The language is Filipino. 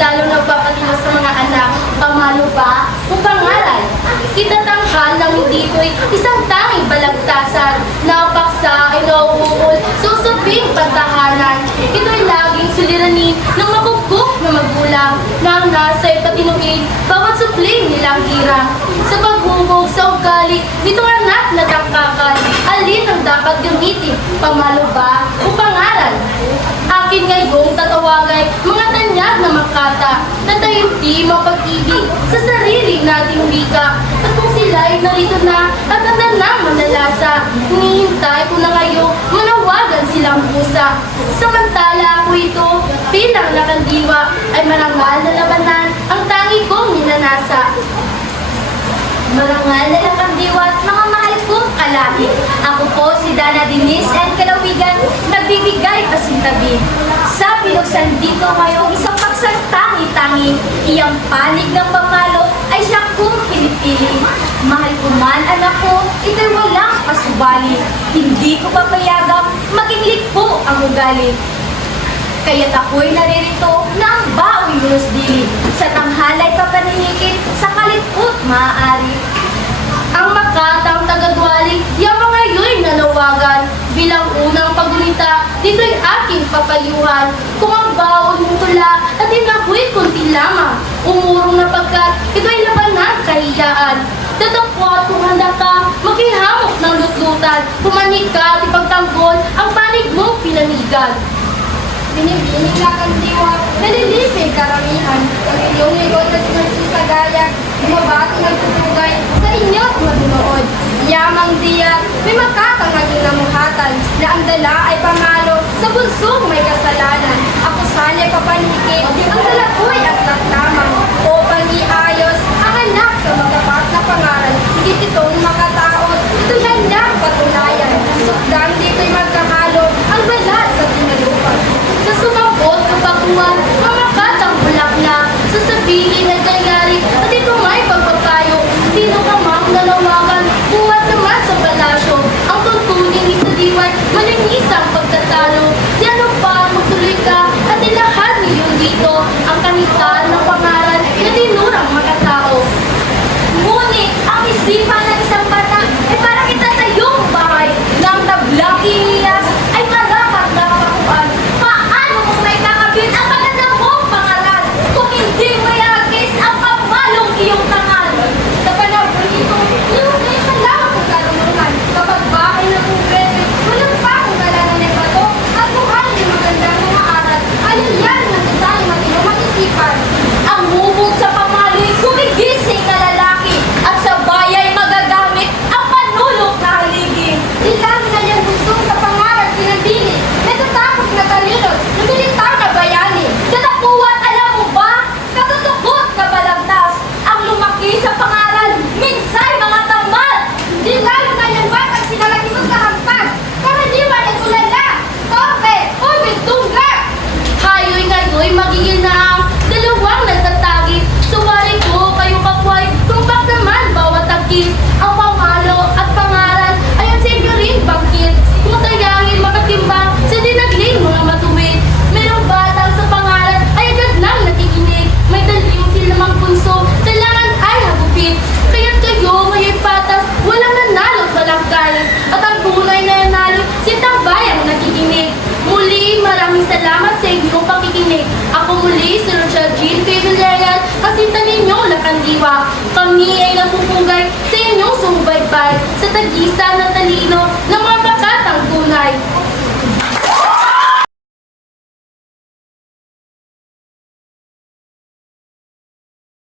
lalo nagpapatino sa mga anak. Pamalo ba? Kung pangalan, kitatanghal ng hindi ko'y isang tanging balagtasan, napaksa ay nauukol, susubing pantahanan. Ito'y laging suliranin ng mabugkok na magulang, na ang nasa'y patinuin, bawat supling nilang hirang. Sa paghubog sa ugali, nitong anak na tangkakan, alin ang dapat gamitin? Pamalo ba? O pangalan? Akin ngayong tatawagay, mga tanyag na makata, na taimtim ang pag-ibig sa sarili nating wika. At kung sila'y narito na at handa nang manalasa, hinihintay ko na kayo, manawagan silang pusa. Samantala ako ito, bilang lakandiwa, ay marangal na labanan ang tangi kong ninanasa. Marangal na lakandiwa at mga mahal kong kalahi. Ako po si Dana Denise and Kalawigan, nagbibigay pasintabi. Sa pinuksan dito ngayong isang paksang tangi-tangi, iyang panig ng pamalo ay siya kong pinipili. Mahal ko man anak ko, ito'y walang pasubali. Hindi ko papayagang maging likpo ang ugali. Kaya't ako'y naririto na ang bao'y minusdili. Sa tanghalay papaninikin, sa kalipot maaari. Ang makatang tagadwali, yung mga yo'y nanawagan. Bilang unang pagunita, dito'y aking papayuhan. Kung ang baon mong tula at inako'y kunti lamang, umurong na pagkat ito'y laban ng kahiyaan. Tatakbo at kung handa ka, makihamok ng lutlutan. Pumanig ka at ipagtanggol ang panig mong pinanigan. Binibining na kang diwa, nalilipig karamihan. Ang inyong ligot at nagsusagaya, bumabati nagtutugay sa inyo't madunood. Yamang diya, may makatang naging namuhatan, na ang dala ay pamalo, sa bunsong may kasalanan. Ako sana'y papanikit, ang dala ko'y at lamang, o paniayos, ang anak sa magapat na pangaral. Higit itong makataot, ito yan lang patunayan. Sukdang dito'y magkahalo, ang balat sa tinalupan. Sa sumangkot ng baguhan, mamakatang bulaklak, sasabihin ay kayari, at ito nga'y pagpapayo. Sino ka mang nanawagan, buhat naman sa palasyo. Ang tuntunin ni sa diway, malinisang pagtatalo. Yan ang pa, magtuloy ka, at ilahad niyo dito ang kanitaan ng pangaral na tinurang makatao. Ngunit ang isipan ng isang bata ay parang itatayong bahay ng tablang ihiyas ay marapat na kakuan. Paano kung may kakabit ang magandang mong pangalan kung hindi may agis ang pamalong iyong tangal? Sa panahon ito, lumay ka lang ang karunungan. Kapag bahay na kumpleto, walang pa kung kalanan ng bato at buhay ng magandang mga aral. Alin yan na design matinong mag-isipan. Ang hubog sa pamalo'y kumigising na lalaki at sa bayay magagamit ang panulok na haligi. Ilang na niyang gusto sa pangarap pinabili. Natatakot na talino, lumilitaw na bayani. Katapuan, alam mo ba? Katutukot na balagtas ang lumaki sa pangaral. Minsay mga tamad. Di lalo na niyang batang sinalagi mo sa hampas. Karaniwan ay tulala. Torpe, ubig, tungga. Hayo'y ngayo'y magiging na ang dalawang nagtatagi. Suwari ko kayo kakway, tumpak naman bawat tagkis. Ang pamalo at pangaral ay ang inyo rin bangkit. Kung tayangin makatimbang sa dinagling mga matuwid. Merong batang sa pangaral ay agad nang nakikinig. May daling silamang punso, kailangan ay hagupit. Kaya't kayo ngayon patas, walang nanalo at walang galit. At ang tunay na nanalo, si Tambayang nakikinig. Muli, maraming salamat sa inyong pakikinig. Ako muli, si Rochelle Jean P. Villarreal, kasinta ninyong lakandiwa. Kami ay napupugay sa inyong sumubaybay sa tagisan ng talino